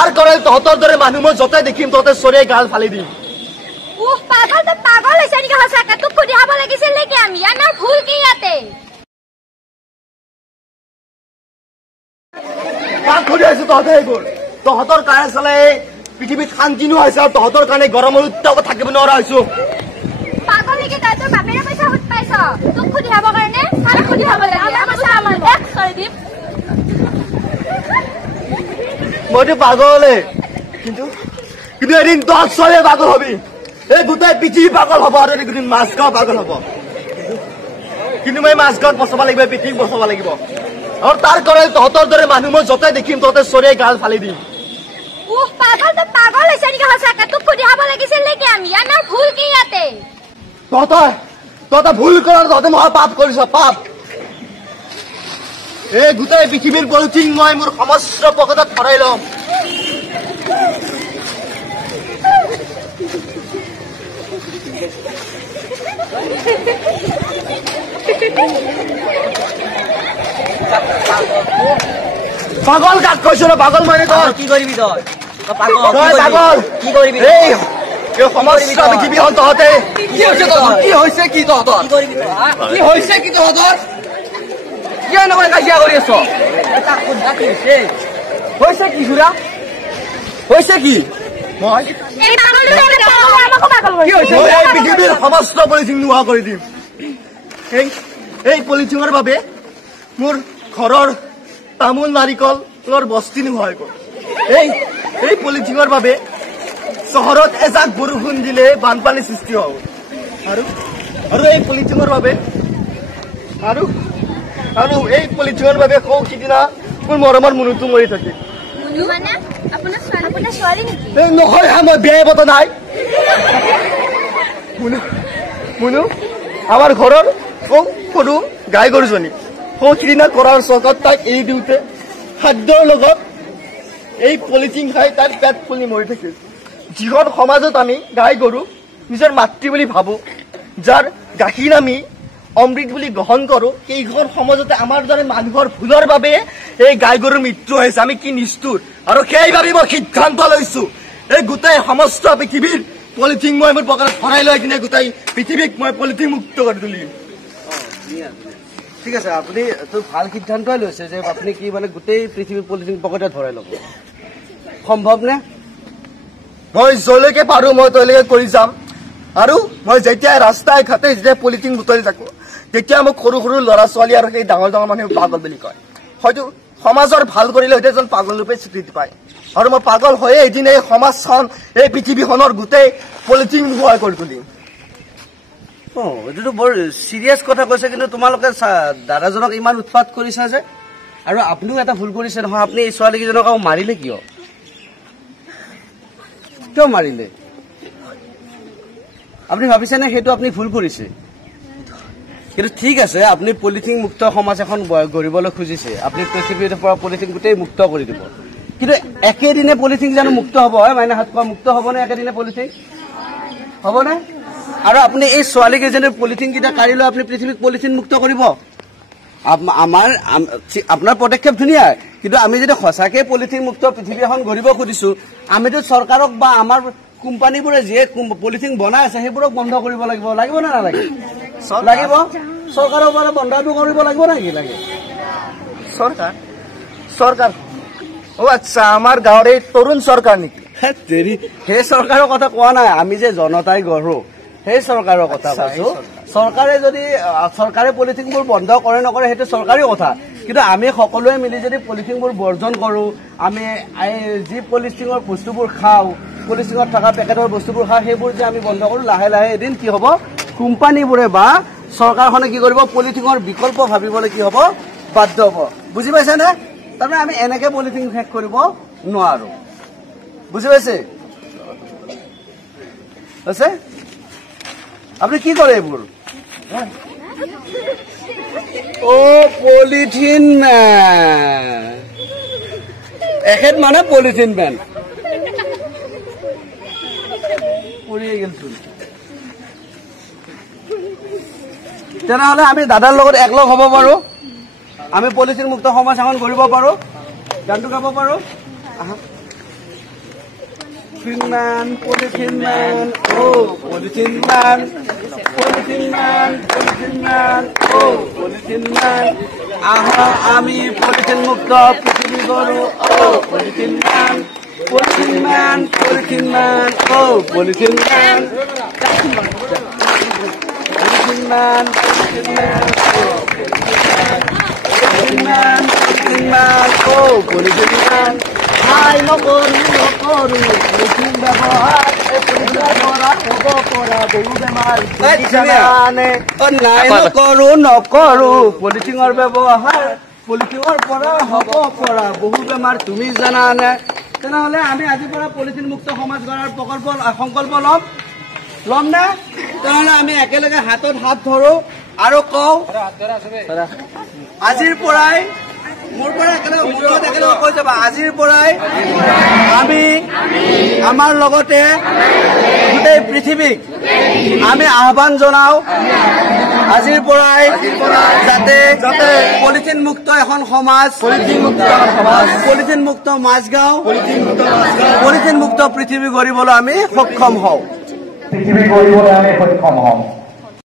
তাৰ কৰে তহঁতৰ দৰে মানুহ মই য'তে দেখিম তহঁতে চৰিয়াই গাল ফালি দিম। পাগল তো পাগল হৈছে নেকি সঁচাকে? তোক সুধি খাব লাগিছিল নেকি আমি? আমাৰ ভুল কি ইয়াতে? কাক সুধি আছো তহঁতে এইবোৰ? তহঁতৰ কাৰণে চালে পৃথিৱীত শান্তি নোহোৱা হৈছে আৰু তহঁতৰ কাৰণে গৰমৰ উত্তাপত থাকিব নোৱাৰা হৈছো। পাগল নেকি তই? তোৰ বাপেৰে পইচা সুধ পাইছ তোক সুধি খাব কাৰণে? আমি সুধি খাব লাগে মইতো পাগলে, কিন্তু এদিন তহঁত চবে পাগল হবি। এই গোটেই পৃথিৱী পাগল হব আৰু এদিন মাজগাঁও পাগল হব। কিন্তু মই মাজগাঁৱত বচাব লাগিব, পৃথিৱীক বচাব লাগিব। আৰু তাৰ কাৰণে তহঁতৰ দৰে মানুহ মই য'তে দেখিম তহঁতে চৰিয়াই গাল ফালি দিম। পাগল তো পাগল হৈছে নেকি সঁচাকে? তোক সুধি খাব লাগিছিল নেকি আমি? আমাৰ ভুল কি ইয়াতে? তহঁতে ভুল কৰ, তহঁতে মহা পাপ কৰিছ, পাপ। এই গোটেই পৃথিৱীৰ পলিথিন মই মোৰ সমস্ত পকেটত ভৰাই ল'ম। পাগল কাক কৈছ? পাগল মানে তই কি কৰিবি? তই পাগল কি কৰিবি? এই সমস্ত পৃথিৱীখন তহঁতে কি হৈছে? কি তহঁতৰ কি হৈছে? কি তহঁতৰ কিয় এনেকৈ কাজিয়া কৰি আছ? হৈছে কি খুৰা? হৈছে কি? মই পৃথিৱীৰ সমস্ত পলিথিন নোহোৱা কৰি দিম। এই পলিথিনৰ বাবে মোৰ ঘৰৰ তামোল নাৰিকলৰ বস্তি নোহোৱা হৈ গ'ল। এই পলিথিনৰ বাবে চহৰত এজাক বৰষুণ দিলে বানপানী সৃষ্টি হ'ব। আৰু এই পলিথিনৰ বাবে আৰু এই পলিথিনৰ বাবে কওঁ সিদিনা মোৰ মৰমৰ মুনুটো মৰি থাকে। নহয় হা, মই বিয়াই পতা নাই। মুনু আমাৰ ঘৰৰ সৰু গাই গৰুজনী সিদিনা কৰাৰ চকত তাইক এৰি দিওঁতে খাদ্যৰ লগত এই পলিথিন খাই তাইৰ পেট ফুলি মৰি থাকিল। যিখন সমাজত আমি গাই গৰু নিজৰ মাতৃ বুলি ভাবো, যাৰ গাখীৰ আমি অমৃত বুলি গ্ৰহণ কৰো, সেইখন সমাজতে আমাৰ দৰে মানুহৰ ভুলৰ বাবে এই গাই গৰুৰ মৃত্যু হৈছে। আমি কি নিষ্ঠুৰ! আৰু সেইবাবে মই সিদ্ধান্ত লৈছো এই গোটেই সমস্ত পৃথিৱীৰ পলিথিন মই মোৰ পকেটত ভৰাই লৈ কিনে গোটেই পৃথিৱীক মই পলিথিন মুক্ত কৰি তুলিম। ঠিক আছে, আপুনি তো ভাল সিদ্ধান্তই লৈছে যে আপুনি কি মানে গোটেই পৃথিৱীৰ পলিথিন পকেটত ভৰাই ল'ব। সম্ভৱ নে? মই যলৈকে পাৰো মই তলৈকে কৰি যাম। আৰু মই যেতিয়া ৰাস্তাই ঘাটে যেতিয়া পলিথিন বুটলি থাকো, তেতিয়া মোক সৰু সৰু ল'ৰা ছোৱালী আৰু সেই ডাঙৰ ডাঙৰ মানুহে পাগল বুলি কয়। হয়তো সমাজৰ ভাল কৰিলে হয়তো এজন পাগল ৰূপে স্বীকৃতি পায়। আৰু মই পাগল হৈয়ে এদিন এই সমাজখন এই পৃথিৱীখনৰ গোটেই পলিথিন নোহোৱা কৰি তুলিম। এইটোতো বৰ চিৰিয়াছ কথা কৈছে, কিন্তু তোমালোকে দাদাজনক ইমান উৎপাত কৰিছা যে। আৰু আপুনিও এটা ভুল কৰিছে নহয়, আপুনি এই ছোৱালীকেইজনক আকৌ মাৰিলে কিয়? কিয় মাৰিলে? আপুনি ভাবিছেনে সেইটো আপুনি ভুল কৰিছে? কিন্তু ঠিক আছে, আপুনি পলিথিন মুক্ত সমাজ এখন গঢ়িবলৈ খুজিছে, আপুনি পৃথিৱীৰ পৰা পলিথিন গোটেই মুক্ত কৰি দিব। কিন্তু একেদিনে পলিথিন জানো মুক্ত হ'ব? হয় মাইনা হাত কোৱা, মুক্ত হ'বনে একেদিনে পলিথিন? হ'বনে? আৰু আপুনি এই ছোৱালী কেইজনীৰ পলিথিন কেইটা কাঢ়ি লৈ আপুনি পৃথিৱীক পলিথিন মুক্ত কৰিব? আপোনাৰ পদক্ষেপ ধুনীয়া, কিন্তু আমি যদি সঁচাকৈ পলিথিন মুক্ত পৃথিৱী এখন গঢ়িব খুজিছো, আমিতো চৰকাৰক বা আমাৰ কোম্পানীবোৰে যিয়ে পলিথিন বনাই আছে সেইবোৰক বন্ধ কৰিব লাগিব। লাগিব নে নালাগে? লাগিব। চৰকাৰৰ পৰা বন্ধটো কৰিব লাগিব নেকি? লাগে চৰকাৰ আচ্ছা, আমাৰ গাঁৱৰ এই তৰুণ চৰকাৰ নেকি? সেই চৰকাৰৰ কথা কোৱা নাই, আমি যে জনতাই গঢ়ো সেই চৰকাৰৰ কথা কৈছো। চৰকাৰে যদি চৰকাৰে পলিথিনবোৰ বন্ধ কৰে নকৰে সেইটো চৰকাৰী কথা, কিন্তু আমি সকলোৱে মিলি যদি পলিথিনবোৰ বৰ্জন কৰো, আমি যি পলিথিনৰ বস্তুবোৰ খাওঁ, পলিথিনত থকা পেকেটৰ বস্তুবোৰ খাওঁ, সেইবোৰ যে আমি বন্ধ কৰো, লাহে লাহে এদিন কি হ'ব, কোম্পানীবোৰে বা চৰকাৰখনে কি কৰিব, পলিথিনৰ বিকল্প ভাবিবলৈ কি হ'ব, বাধ্য হ'ব। বুজি পাইছেনে? তাৰমানে আমি এনেকে পলিথিন শেষ কৰিব নোৱাৰো। বুজি পাইছে? আপুনি কি কৰে এইবোৰ? পলিথিন মেন, এখেত মানে পলিথিন মেন। তেনেহলে আমি দাদাৰ লগত একলগ হ'ব পাৰো, আমি পলিথিন মুক্ত সমাজ এখন গঢ়িব পাৰো, গানটো গাব পাৰো। পলিথিন ম্যান পলিথিন ম্যান ও polythene man polythene man polythene man ও পলিথিন ম্যান আহা আমি পলিথিন মুক্ত পৃথিবী গড়ো ও polythene man polythene man polythene man ও polythene man polythene man polythene man ও পলিথিন ম্যান পলিথিন ম্যান ও পলিথিন ম্যান হাই নকৰো পলিথিন ব্যৱহাৰ পলিথিন ব্যৱহাৰ হ'ব পৰা বহু বেমাৰ নাই নকৰো পলিথিনৰ ব্যৱহাৰ পলিথিনৰ পৰা হ'ব পৰা বহু বেমাৰ তুমি জানানে তেনেহ'লে আমি আজিৰ পৰা পলিথিন মুক্ত সমাজ গঢ়াৰ সংকল্প ল'ম নে তেনেহ'লে আমি একেলগে হাতত হাত ধৰো আৰু কওঁ আজিৰ পৰাই মোৰ পৰা একেলগে কৈ যাবা আজিৰ পৰাই আমি আমাৰ লগতে গোটেই পৃথিৱীক আমি আহ্বান জনাওঁ আজিৰ পৰাই যাতে পলিথিন মুক্ত এখন সমাজ পলিথিন মুক্ত মাজগাঁও পলিথিন মুক্ত পৃথিৱী গঢ়িবলৈ আমি সক্ষম হওঁ